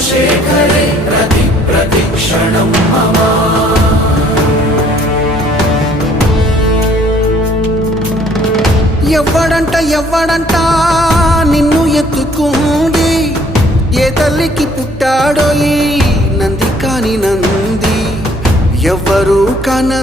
చంద్రశేఖరే ప్రతిక్షణం మమ. ఎవ్వడంట నిన్ను ఎత్తుకుంది, ఏ తల్లికి పుట్టాడో ఈ నంది కాని నంది, ఎవ్వరు కానంది